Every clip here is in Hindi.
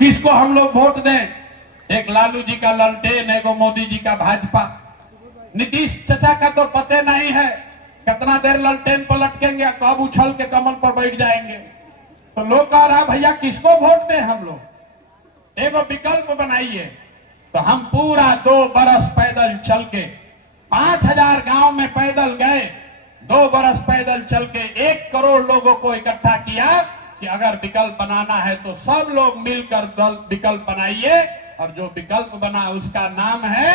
किसको हम लोग वोट दें? एक लालू जी का ललटेन, एक मोदी जी का भाजपा। नीतीश चचा का तो पते नहीं है कितना देर ललटेन पर लटकेंगे, कब उछल के कमल पर बैठ जाएंगे। तो लोग कह रहा भैया किसको वोट दें हम लोग, एगो विकल्प बनाइए। तो हम पूरा 2 बरस पैदल चल के 5000 गांव में पैदल गए, 2 बरस पैदल चल के 1 करोड़ लोगों को इकट्ठा किया कि अगर विकल्प बनाना है तो सब लोग मिलकर दल विकल्प बनाइए। और जो विकल्प बना उसका नाम है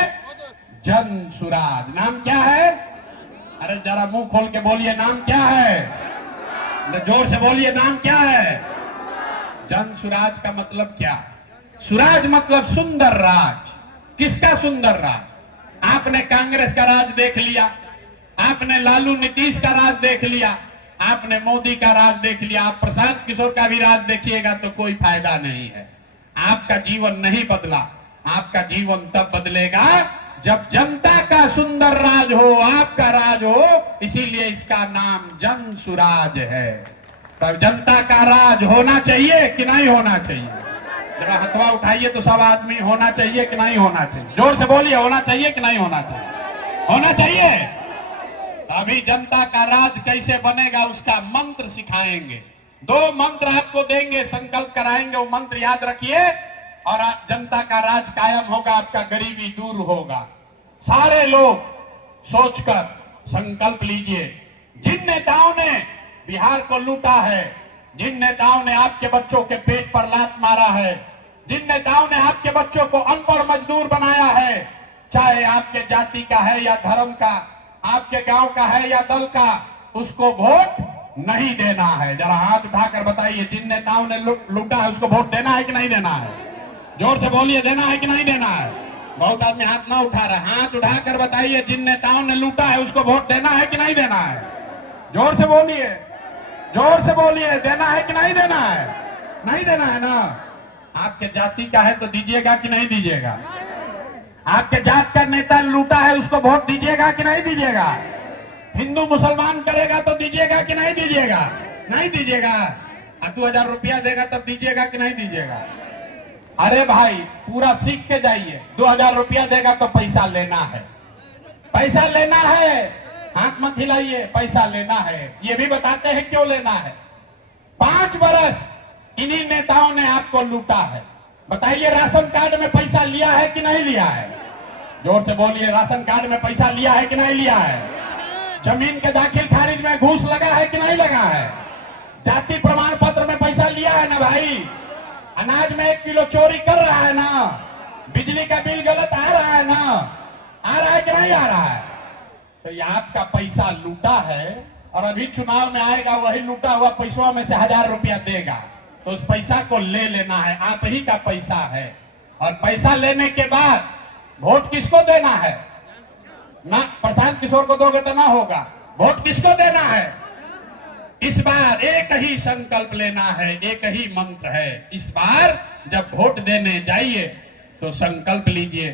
जन सुराज। नाम क्या है? अरे जरा मुंह खोल के बोलिए, नाम क्या है? जोर से बोलिए, नाम क्या है? जन सुराज का मतलब क्या? सुराज मतलब सुंदर राज। किसका सुंदर राज? आपने कांग्रेस का राज देख लिया, आपने लालू नीतीश का राज देख लिया, आपने मोदी का राज देख लिया, आप प्रशांत किशोर का भी राज देखिएगा तो कोई फायदा नहीं है। आपका जीवन नहीं बदला। आपका जीवन तब बदलेगा जब जनता का सुंदर राज हो, आपका राज हो। इसीलिए इसका नाम जन सुराज है। तब जनता का राज होना चाहिए कि नहीं होना चाहिए? जरा हथवा उठाइए तो सब आदमी, होना चाहिए कि नहीं होना चाहिए? जोर से बोलिए, होना चाहिए कि नहीं होना चाहिए? होना चाहिए। तो अभी जनता का राज कैसे बनेगा उसका मंत्र सिखाएंगे। 2 मंत्र आपको देंगे, संकल्प कराएंगे, वो मंत्र याद रखिए और जनता का राज कायम होगा, आपका गरीबी दूर होगा। सारे लोग सोचकर संकल्प लीजिए। जिन नेताओं ने बिहार को लूटा है, जिन नेताओं ने आपके बच्चों के पेट पर लात मारा है, जिन नेताओं ने आपके बच्चों को अनपढ़ मजदूर बनाया है, चाहे आपके जाति का है या धर्म का, आपके गांव का है या दल का, उसको वोट नहीं देना है। जरा हाथ उठाकर बताइए, जिन नेताओं ने लूटा है उसको वोट देना है कि नहीं देना है? जोर से बोलिए, देना है कि नहीं देना है? बहुत आदमी हाथ ना उठा रहा, हाथ उठाकर बताइए, जिन नेताओं ने लूटा है उसको वोट देना है कि नहीं देना है? जोर से बोलिए, जोर से बोलिए, देना है कि नहीं देना है? नहीं देना है ना? आपके जाति का है तो दीजिएगा कि नहीं दीजिएगा? आपके जात का नेता लूटा है उसको वोट दीजिएगा कि नहीं दीजिएगा? हिंदू मुसलमान करेगा तो दीजिएगा कि नहीं दीजिएगा? नहीं दीजिएगा। 2000 रुपया देगा तब दीजिएगा कि नहीं दीजिएगा? अरे भाई पूरा सीख के जाइए। 2000 रुपया देगा तो पैसा लेना है, पैसा लेना है। हाथ मत हिलाइए, पैसा लेना है। ये भी बताते हैं क्यों लेना है। 5 बरस इन्हीं नेताओं ने आपको लूटा है। बताइए, राशन कार्ड में पैसा लिया है कि नहीं लिया है? जोर से बोलिए, राशन कार्ड में पैसा लिया है कि नहीं लिया है? जमीन के दाखिल खारिज में घूस लगा है कि नहीं लगा है? जाति प्रमाण पत्र में पैसा लिया है ना भाई? अनाज में 1 किलो चोरी कर रहा है ना? बिजली का बिल गलत आ रहा है ना? आ रहा है कि नहीं आ रहा है? तो ये आपका पैसा लूटा है और अभी चुनाव में आएगा, वही लूटा हुआ पैसों में से 1000 रुपया देगा। तो उस पैसा को ले लेना है, आप ही का पैसा है। और पैसा लेने के बाद वोट किसको देना है? ना प्रशांत किशोर को दोगे तो ना होगा। वोट किसको देना है? इस बार एक ही संकल्प लेना है, एक ही मंत्र है। इस बार जब वोट देने जाइए तो संकल्प लीजिए,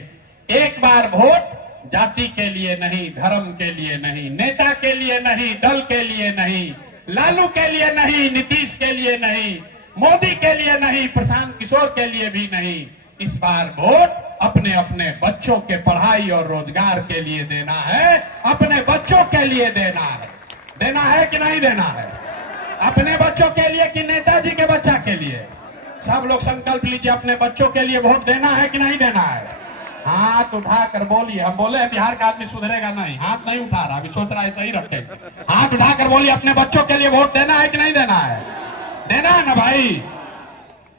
एक बार वोट जाति के लिए नहीं, धर्म के लिए नहीं, नेता के लिए नहीं, दल के लिए नहीं, लालू के लिए नहीं, नीतीश के लिए नहीं, मोदी के लिए नहीं, प्रशांत किशोर के लिए भी नहीं। इस बार वोट अपने अपने बच्चों के पढ़ाई और रोजगार के लिए देना है, अपने बच्चों के लिए देना है। देना है कि नहीं देना है? अपने बच्चों के लिए कि नेताजी के बच्चा के लिए? सब लोग संकल्प लीजिए, अपने बच्चों के लिए वोट देना है कि नहीं देना है? हाथ उठाकर बोलिए। हम बोले बिहार का आदमी सुधरेगा नहीं, हाथ नहीं उठा रहा, अभी सोच रहा है सही रखे। हाथ उठाकर बोलिए, अपने बच्चों के लिए वोट देना है कि नहीं देना है? देना है ना भाई?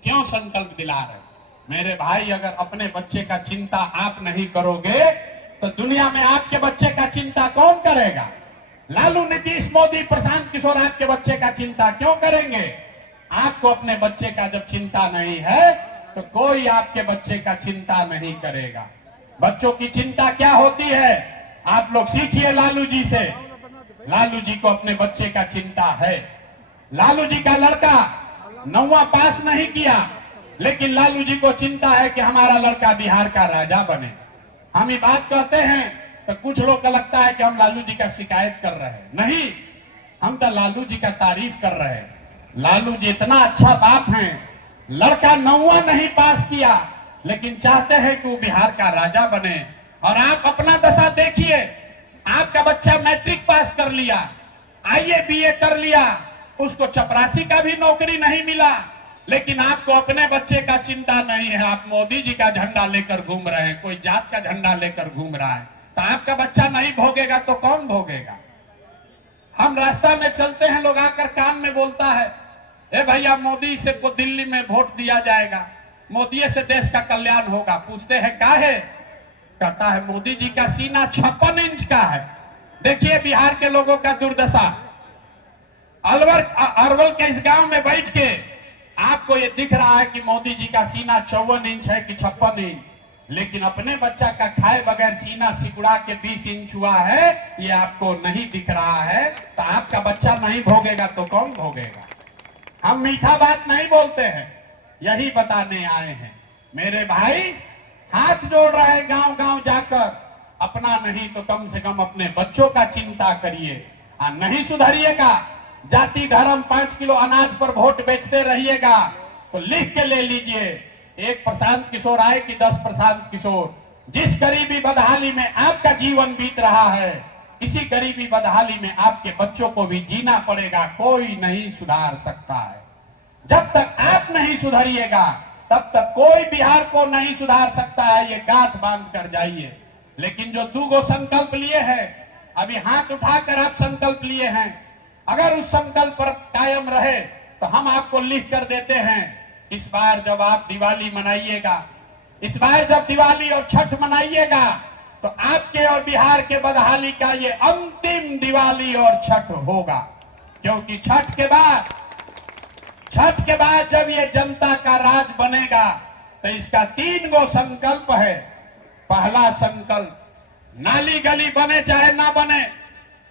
क्यों संकल्प दिला रहे मेरे भाई? अगर अपने बच्चे का चिंता आप नहीं करोगे तो दुनिया में आपके बच्चे का चिंता कौन करेगा? लालू, नीतीश, मोदी, प्रशांत किशोर आपके बच्चे का चिंता क्यों करेंगे? आपको अपने बच्चे का जब चिंता नहीं है तो कोई आपके बच्चे का चिंता नहीं करेगा। बच्चों की चिंता क्या होती है? आप लोग सीखिए लालू जी से। लालू जी को अपने बच्चे का चिंता है। लालू जी का लड़का 9वां पास नहीं किया, लेकिन लालू जी को चिंता है कि हमारा लड़का बिहार का राजा बने। हम ये बात कहते हैं तो कुछ लोग का लगता है कि हम लालू जी का शिकायत कर रहे हैं। नहीं, हम तो लालू जी का तारीफ कर रहे हैं। लालू जी इतना अच्छा बाप हैं, लड़का 9वां नहीं पास किया, लेकिन चाहते हैं कि वो बिहार का राजा बने। और आप अपना दशा देखिए, आपका बच्चा मैट्रिक पास कर लिया, आईए बीए कर लिया, उसको चपरासी का भी नौकरी नहीं मिला, लेकिन आपको अपने बच्चे का चिंता नहीं है। आप मोदी जी का झंडा लेकर घूम रहे हैं, कोई जात का झंडा लेकर घूम रहा है, तो आपका बच्चा नहीं भोगेगा तो कौन भोगेगा? हम रास्ता में चलते हैं, लोग आकर कान में बोलता है, ए भैया मोदी से को दिल्ली में वोट दिया जाएगा, मोदी से देश का कल्याण होगा। पूछते हैं काहे? कहता है मोदी जी का सीना 56 इंच का है। देखिए बिहार के लोगों का दुर्दशा। अरवल के इस गांव में बैठ के आपको ये दिख रहा है कि मोदी जी का सीना 54 इंच है कि 56 इंच, लेकिन अपने बच्चा का खाए बगैर सीना सिकुड़ा के 20 इंच हुआ है, ये आपको नहीं दिख रहा है। तो आपका बच्चा नहीं भोगेगा तो कौन भोगेगा? हम मीठा बात नहीं बोलते हैं, यही बताने आए हैं। मेरे भाई हाथ जोड़ रहे हैं गांव गांव जाकर, अपना नहीं तो कम से कम अपने बच्चों का चिंता करिए। नहीं सुधरिएगा, जाति धर्म 5 किलो अनाज पर वोट बेचते रहिएगा तो लिख के ले लीजिए, एक प्रशांत किशोर आए कि 10 प्रशांत किशोर। जिस गरीबी बदहाली में आपका जीवन बीत रहा है, इसी गरीबी बदहाली में आपके बच्चों को भी जीना पड़ेगा। कोई नहीं सुधार सकता है। जब तक आप नहीं सुधरिएगा तब तक कोई बिहार को नहीं सुधार सकता है। ये गांठ बांध कर जाइए। लेकिन जो 2 संकल्प लिए हैं, अभी हाथ उठाकर आप संकल्प लिए हैं, अगर उस संकल्प पर कायम रहे तो हम आपको लिख कर देते हैं। इस बार जब आप दिवाली मनाइएगा, इस बार जब दिवाली और छठ मनाइएगा, तो आपके और बिहार के बदहाली का ये अंतिम दिवाली और छठ होगा। क्योंकि छठ के बाद जब ये जनता का राज बनेगा तो इसका 3 संकल्प है। पहला संकल्प, नाली गली बने चाहे ना बने,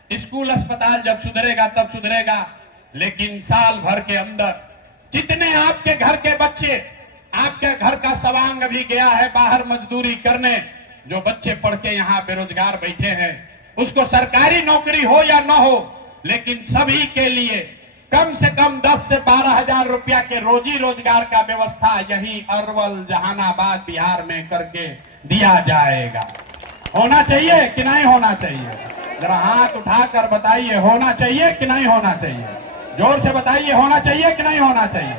स्कूल अस्पताल जब सुधरेगा तब सुधरेगा, लेकिन साल भर के अंदर जितने आपके घर के बच्चे, आपके घर का सवांग भी गया है बाहर मजदूरी करने, जो बच्चे पढ़ के यहाँ बेरोजगार बैठे हैं, उसको सरकारी नौकरी हो या ना हो, लेकिन सभी के लिए कम से कम 10 से 12 हजार रुपया के रोजी रोजगार का व्यवस्था यही अरवल जहानाबाद बिहार में करके दिया जाएगा। होना चाहिए कि नहीं होना चाहिए? जरा हाथ उठाकर बताइए, होना चाहिए कि नहीं होना चाहिए? जोर से बताइए, होना चाहिए कि नहीं होना चाहिए?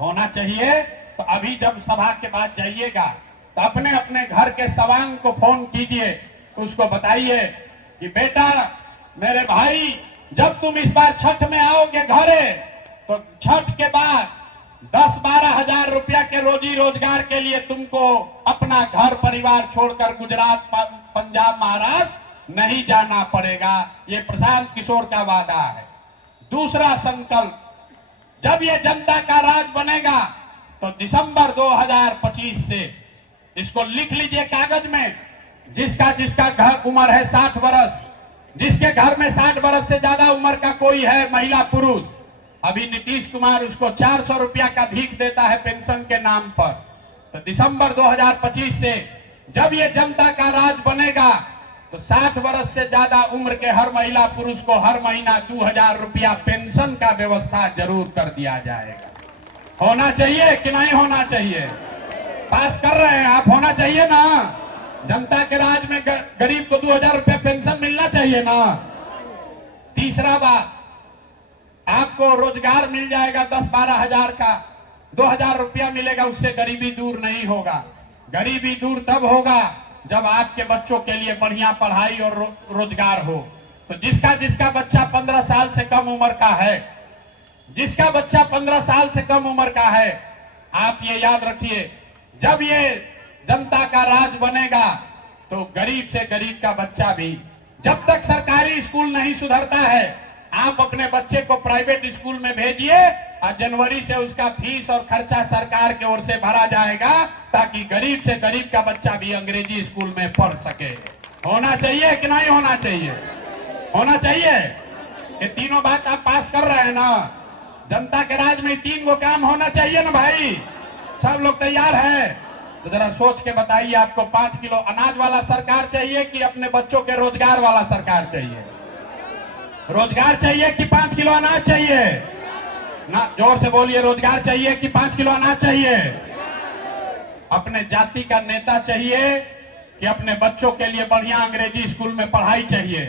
होना चाहिए। तो अभी जब सभा के बाद जाइएगा तो अपने अपने घर के सवांग को फोन कीजिए, उसको बताइए कि बेटा मेरे भाई, जब तुम इस बार छठ में आओगे घरे, तो छठ के बाद 10-12 हजार रुपया के रोजी रोजगार के लिए तुमको अपना घर परिवार छोड़कर गुजरात, पंजाब, महाराष्ट्र नहीं जाना पड़ेगा। ये प्रशांत किशोर का वादा है। दूसरा संकल्प, जब ये जनता का राज बनेगा तो दिसंबर 2025 से, इसको लिख लीजिए कागज में, जिसका जिसका घर उम्र है 60 वर्ष, जिसके घर में 60 वर्ष से ज्यादा उम्र का कोई है, महिला पुरुष, अभी नीतीश कुमार उसको 400 रुपया का भीख देता है पेंशन के नाम पर। तो दिसंबर 2025 से जब ये जनता का राज बनेगा तो 60 वर्ष से ज्यादा उम्र के हर महिला पुरुष को हर महीना 2000 रुपया पेंशन का व्यवस्था जरूर कर दिया जाएगा। होना चाहिए कि नहीं होना चाहिए? पास कर रहे हैं आप, होना चाहिए ना? जनता के राज में गरीब को 2000 रुपया पेंशन मिलना चाहिए ना? तीसरा बात, आपको रोजगार मिल जाएगा 10-12 हजार का, 2000 रुपया मिलेगा, उससे गरीबी दूर नहीं होगा। गरीबी दूर तब होगा जब आपके बच्चों के लिए बढ़िया पढ़ाई और रोजगार हो। तो जिसका जिसका बच्चा 15 साल से कम उम्र का है, जिसका बच्चा 15 साल से कम उम्र का है, आप ये याद रखिए, जब ये जनता का राज बनेगा तो गरीब से गरीब का बच्चा भी, जब तक सरकारी स्कूल नहीं सुधरता है, आप अपने बच्चे को प्राइवेट स्कूल में भेजिए और जनवरी से उसका फीस और खर्चा सरकार की ओर से भरा जाएगा, ताकि गरीब से गरीब का बच्चा भी अंग्रेजी स्कूल में पढ़ सके। होना चाहिए कि नहीं होना चाहिए? होना चाहिए। ये तीनों बात आप पास कर रहे हैं ना? जनता के राज में 3 काम होना चाहिए ना भाई? सब लोग तैयार है? तो जरा सोच के बताइए, आपको 5 किलो अनाज वाला सरकार चाहिए कि अपने बच्चों के रोजगार वाला सरकार चाहिए? रोजगार चाहिए कि 5 किलो अनाज चाहिए? ना जोर से बोलिए, रोजगार चाहिए कि 5 किलो अनाज चाहिए? अपने जाति का नेता चाहिए कि अपने बच्चों के लिए बढ़िया अंग्रेजी स्कूल में पढ़ाई चाहिए?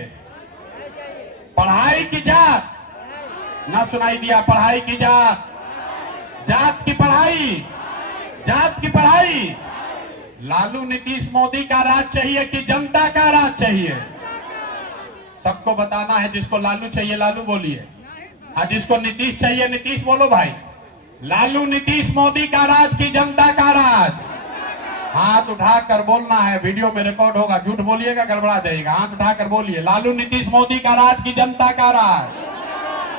पढ़ाई की जात ना सुनाई दिया, पढ़ाई की जात, जात की पढ़ाई, जात की पढ़ाई। लालू नीतीश मोदी का राज चाहिए कि जनता का राज चाहिए? सबको बताना है। जिसको लालू चाहिए लालू बोलिए, और जिसको नीतीश चाहिए नीतीश बोलो भाई। लालू नीतीश मोदी का राज की जनता का राज? हाथ उठाकर बोलना है, वीडियो में रिकॉर्ड होगा, झूठ बोलिएगा गड़बड़ा जाएगा। हाथ उठाकर बोलिए, लालू नीतीश मोदी का राज की जनता का राज?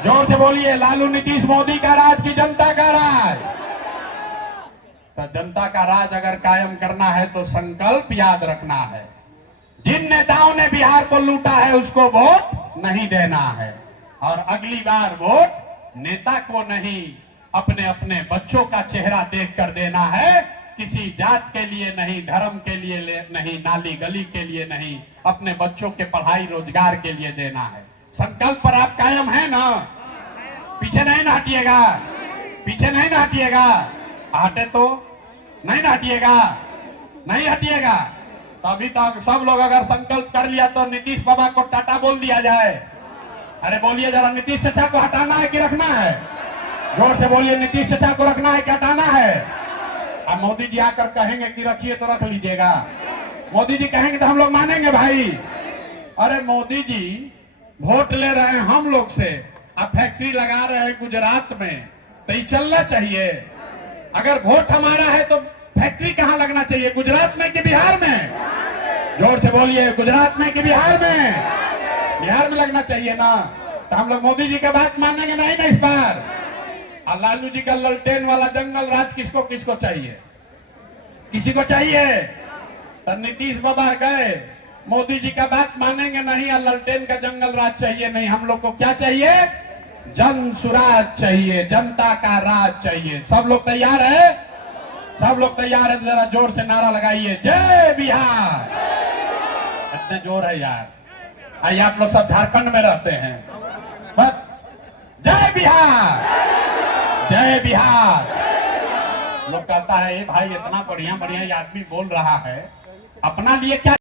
जोर से बोलिए, लालू नीतीश मोदी का राज की जनता का राज? तो जनता का राज अगर कायम करना है तो संकल्प याद रखना है। जिन नेताओं ने बिहार को लूटा है उसको वोट नहीं देना है, और अगली बार वोट नेता को नहीं, अपने अपने बच्चों का चेहरा देखकर देना है। किसी जात के लिए नहीं, धर्म के लिए नहीं, नाली गली के लिए नहीं, अपने बच्चों के पढ़ाई रोजगार के लिए देना है। संकल्प पर आप कायम है ना? पीछे नहीं ना हटिएगा, पीछे नहीं ना हटिएगा। हटे तो नहीं ना हटिएगा, नहीं हटिएगा। तो अभी तक सब लोग अगर संकल्प कर लिया तो नीतीश बाबा को टाटा बोल दिया जाए। अरे बोलिए जरा, नीतीश चाचा को हटाना है कि रखना है? जोर से बोलिए, नीतीश चाचा को रखना है कि हटाना है? अब मोदी जी आकर कहेंगे कि रखिए तो रख लीजिएगा। मोदी जी कहेंगे तो हम लोग मानेंगे भाई। अरे मोदी जी वोट ले रहे हैं हम लोग से, अब फैक्ट्री लगा रहे हैं गुजरात में, तो ये चलना चाहिए। अगर वोट हमारा है तो फैक्ट्री कहां लगना चाहिए, गुजरात में कि बिहार में? जोर से बोलिए, गुजरात में कि बिहार में? बिहार में लगना चाहिए ना। तो हम लोग मोदी जी का बात मानेंगे नहीं ना इस बार। और लालू जी का ललटेन वाला जंगल राज किसको किसको चाहिए? किसी को चाहिए? तो नीतीश बाबा गए, मोदी जी का बात मानेंगे नहीं, और ललटेन का जंगल राज चाहिए नहीं। हम लोग को क्या चाहिए? जन सुराज चाहिए, जनता का राज चाहिए। सब लोग तैयार है? सब लोग तैयार है? जरा जोर से नारा लगाइए, जय बिहार। इतने जोर है यार। आइए, आप लोग सब झारखंड में रहते हैं, बस जय बिहार, जय बिहार। लोग कहता है भाई इतना बढ़िया बढ़िया आदमी बोल रहा है, अपना लिए क्या